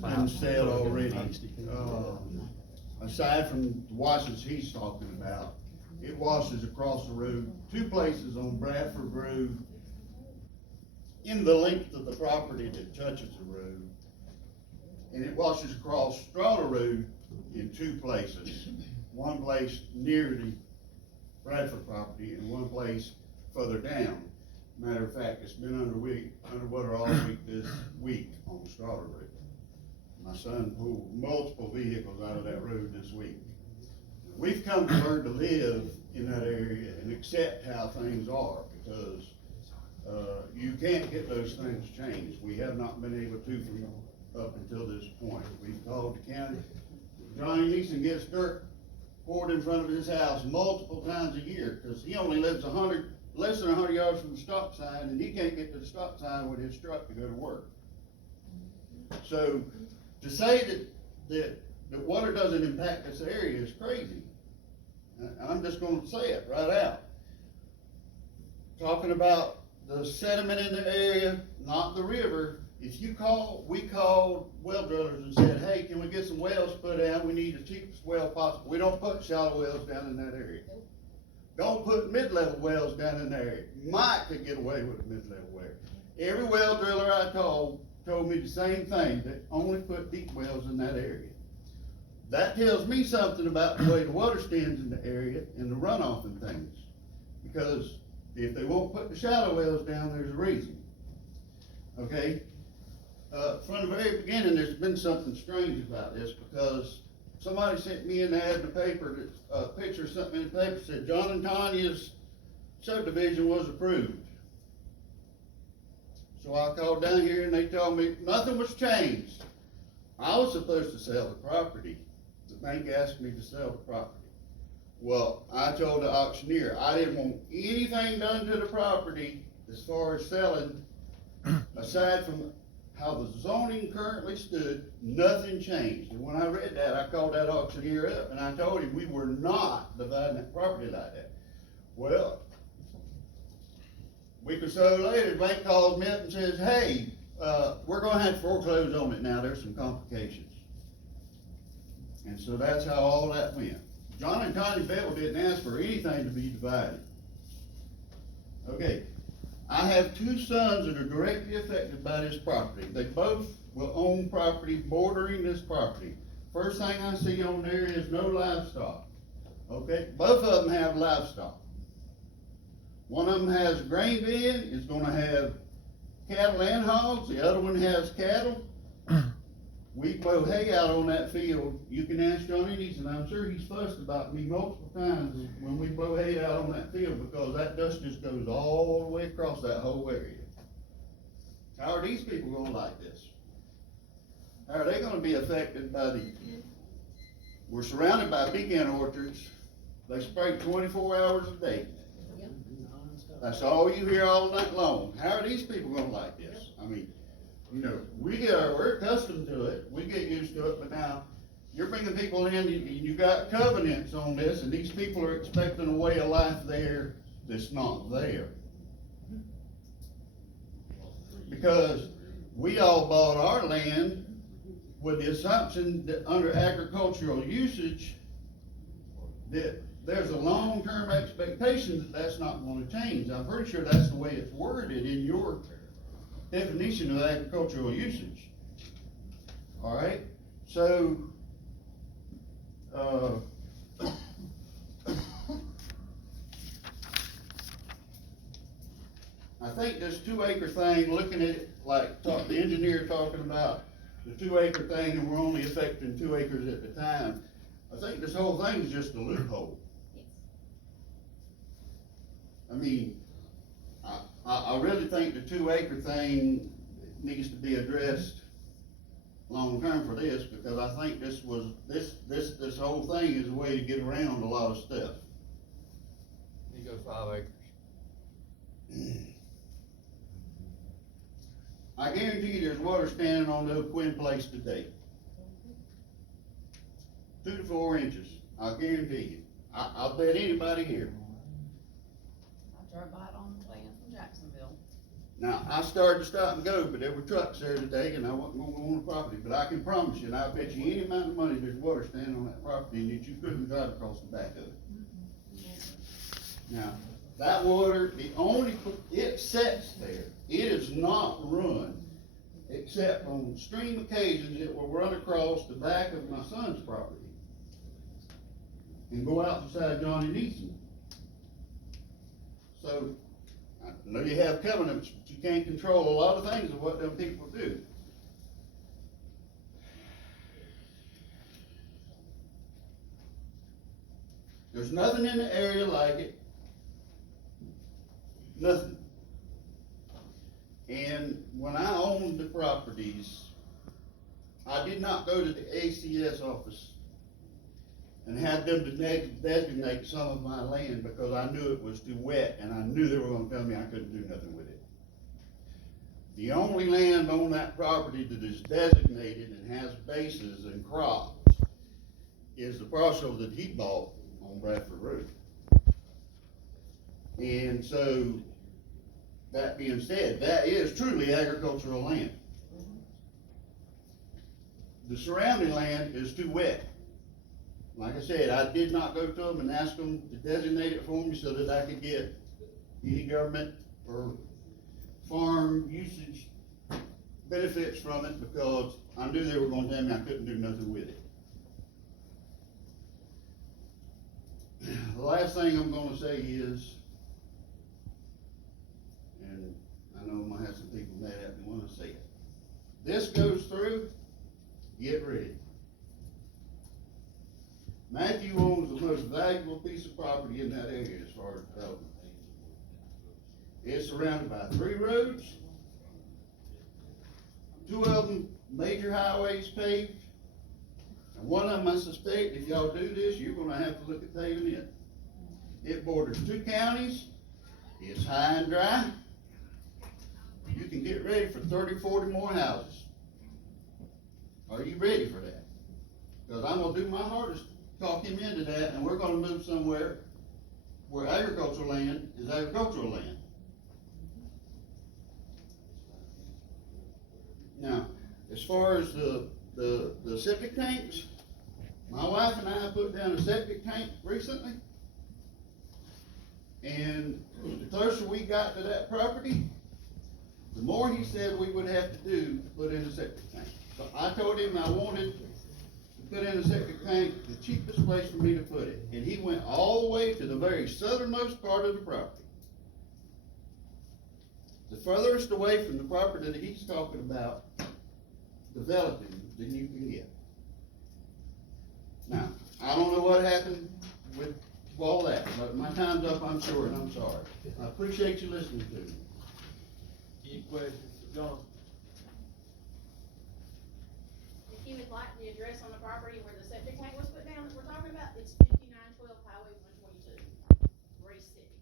that's been said already. Aside from the washes he's talking about, it washes across the road, two places on Bradford Road, in the length of the property that touches the road. And it washes across Strata Road in two places. One place near the Bradford property and one place further down. Matter of fact, it's been underwater all week this week on Strata Road. My son pulled multiple vehicles out of that road this week. We've come to learn to live in that area and accept how things are, because you can't get those things changed. We have not been able to from up until this point. We've called the county. Johnny Neeson gets dirt poured in front of his house multiple times a year, because he only lives less than 100 yards from the stop sign, and he can't get to the stop sign with his truck to go to work. So to say that water doesn't impact this area is crazy. I'm just going to say it right out. Talking about the sediment in the area, not the river. We called well drillers and said, hey, can we get some wells put down? We need the cheapest well possible. We don't put shallow wells down in that area. Don't put mid-level wells down in that area. Might could get away with a mid-level well. Every well driller I told me the same thing, that only put deep wells in that area. That tells me something about the way the water stands in the area and the runoff and things. Because if they won't put the shallow wells down, there's a reason. Okay? From the very beginning, there's been something strange about this, because somebody sent me an ad in the paper, a picture of something in the paper, said John and Tanya's subdivision was approved. So I called down here and they told me nothing was changed. I was supposed to sell the property. The bank asked me to sell the property. Well, I told the auctioneer I didn't want anything done to the property as far as selling, aside from how the zoning currently stood. Nothing changed. And when I read that, I called that auctioneer up and I told him we were not dividing that property like that. Well, a week or so later, the bank calls me up and says, hey, we're going to have to foreclose on it now. There's some complications. And so that's how all that went. John and Connie Beville didn't ask for anything to be divided. Okay, I have two sons that are directly affected by this property. They both will own property bordering this property. First thing I see on there is no livestock. Okay, both of them have livestock. One of them has a grain bin, is going to have cattle and hogs. The other one has cattle. We blow hay out on that field. You can ask John Ennis, and I'm sure he's fussed about me multiple times when we blow hay out on that field, because that dust just goes all the way across that whole area. How are these people going to like this? How are they going to be affected by we're surrounded by pecan orchards. They spray 24 hours a day. That's all you hear all night long. How are these people going to like this? I mean, you know, we're accustomed to it. We get used to it, but now you're bringing people in, you got covenants on this, and these people are expecting a way of life there that's not there. Because we all bought our land with the assumption that under agricultural usage, that there's a long-term expectation that that's not going to change. I'm pretty sure that's the way it's worded in your definition of agricultural usage. All right, so I think this 2-acre thing, looking at it like the engineer talking about the 2-acre thing, and we're only affecting 2 acres at the time. I think this whole thing is just a loophole. I mean, I really think the 2-acre thing needs to be addressed long term for this, because I think this whole thing is a way to get around a lot of stuff. You go 5 acres. I guarantee you there's water standing on the Quinn place today. 2 to 4 inches. I guarantee you. I'll bet anybody here. I drove by it on the way in from Jacksonville. Now, I started to stop and go, but there were trucks there today, and I wasn't gonna go on the property, but I can promise you, and I bet you any amount of money, there's water standing on that property, and that you couldn't drive across the back of it. Now, that water, it sits there, it is not run, except on extreme occasions, it will run across the back of my son's property and go out beside Johnny Neeson. So, I know you have covenants, but you can't control a lot of things of what them people do. There's nothing in the area like it. Nothing. And when I owned the properties, I did not go to the ACS office and have them to designate some of my land because I knew it was too wet and I knew they were gonna tell me I couldn't do nothing with it. The only land on that property that is designated and has bases and crops is the parcel that he bought on Bradford Road. And so, that being said, that is truly agricultural land. The surrounding land is too wet. Like I said, I did not go to them and ask them to designate it for me so that I could get any government or farm usage benefits from it because I knew they were gonna tell me I couldn't do nothing with it. The last thing I'm gonna say is, and I know I'm gonna have some people mad at me when I say it. This goes through, get ready. Matthew owns the most valuable piece of property in that area as far as development. It's surrounded by 3 roads, 2 of them major highways paved, and one of them I suspect if y'all do this, you're gonna have to look at paving it. It borders 2 counties, it's high and dry. You can get ready for 30, 40 more houses. Are you ready for that? Because I'm gonna do my hardest to talk him into that, and we're gonna move somewhere where agricultural land is agricultural land. Now, as far as the septic tanks, my wife and I put down a septic tank recently. And the closer we got to that property, the more he said we would have to do to put in a septic tank. So I told him I wanted to put in a septic tank, the cheapest place for me to put it. And he went all the way to the very southernmost part of the property. The furthest away from the property that he's talking about developing than you can get. Now, I don't know what happened with all that, but my time's up, I'm sure, and I'm sorry. I appreciate you listening to me. Any questions for John? If you would like the address on the property where the septic tank was put down that we're talking about, it's 5912 Highway 122, Ray City.